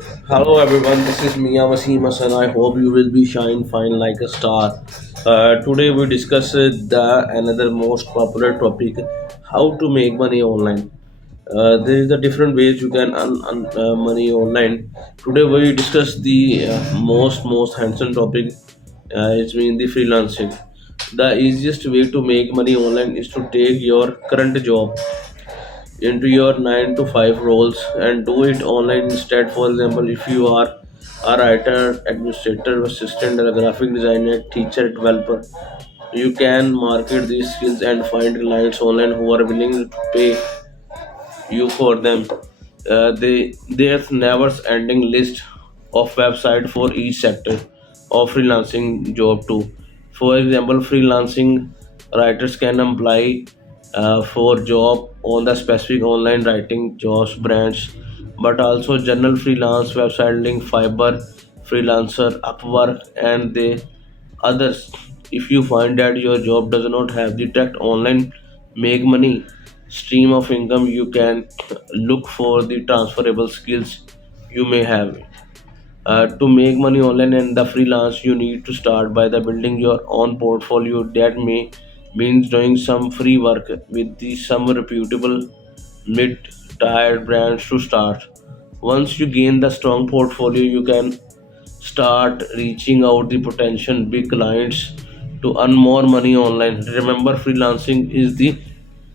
Hello everyone, this is Mia Wasimas and I hope you will be shine fine like a star. Today we discuss the another most popular topic, how to make money online. There is a different ways you can earn money online. Today we discuss the most handsome topic. It's mean the freelancing. The easiest way to make money online is to take your current job into your 9 to 5 roles and do it online instead. For example, if you are a writer, administrator, assistant, a graphic designer, teacher, developer, you can market these skills and find clients online who are willing to pay you for them. There's never ending list of website for each sector of freelancing job too. For example, freelancing writers can apply for job on the specific online writing jobs branch, but also general freelance website link Fiverr, Freelancer, Upwork, and the others. If you find that your job does not have the direct online make money stream of income, you can look for the transferable skills you may have. To make money online and the freelance, you need to start by the building your own portfolio. That may means doing some free work with the some reputable mid-tier brands to start. Once you gain the strong portfolio, you can start reaching out the potential big clients to earn more money online. Remember, freelancing is the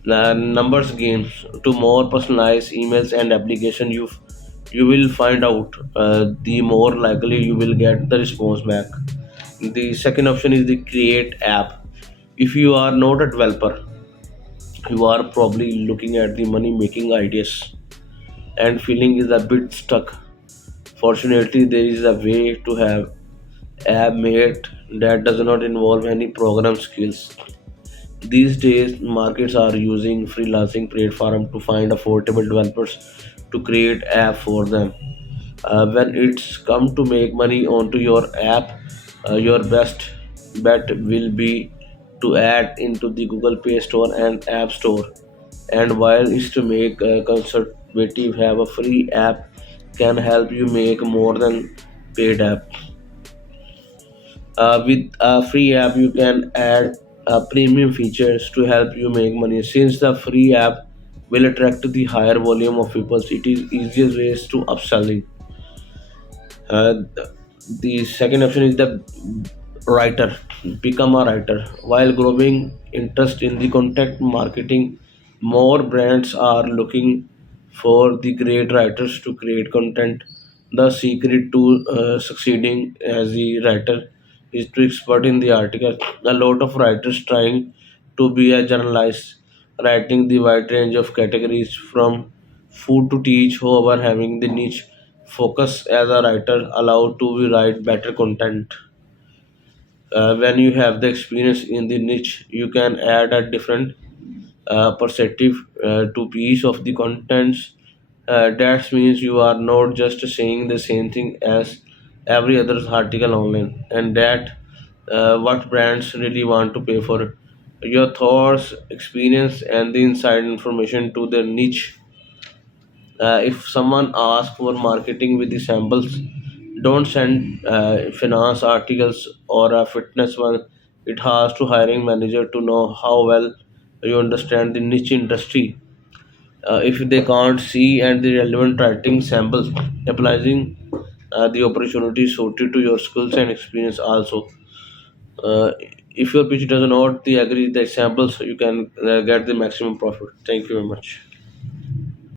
numbers game. To more personalized emails and application you will find out, the more likely you will get the response back. The second option is the create app. If you are not a developer, you are probably looking at the money making ideas and feeling is a bit stuck. Fortunately, there is a way to have app made that does not involve any program skills. These days, markets are using freelancing platform to find affordable developers to create app for them. When it's come to make money onto your app, your best bet will be to add into the Google Play Store and App Store. And while is to make conservative, have a free app can help you make more than paid app. With a free app, you can add premium features to help you make money. Since the free app will attract the higher volume of people, it is easiest ways to upselling. The second option is the writer. Become a writer. While growing interest in the content marketing, more brands are looking for the great writers to create content. The secret to succeeding as a writer is to expert in the article. A lot of writers trying to be a journalist, writing the wide range of categories from food to teach. However, having the niche focus as a writer allowed to be write better content. When you have the experience in the niche, you can add a different perspective to piece of the contents. That means you are not just saying the same thing as every other article online, and that what brands really want to pay for. Your thoughts, experience, and the inside information to the niche. If someone asks for marketing with the samples, don't send finance articles or a fitness one. It has to hiring manager to know how well you understand the niche industry. If they can't see and the relevant writing samples, applying the opportunity suited to your skills and experience also. Uh, if your pitch does not the agree the examples, you can get the maximum profit. Thank you very much.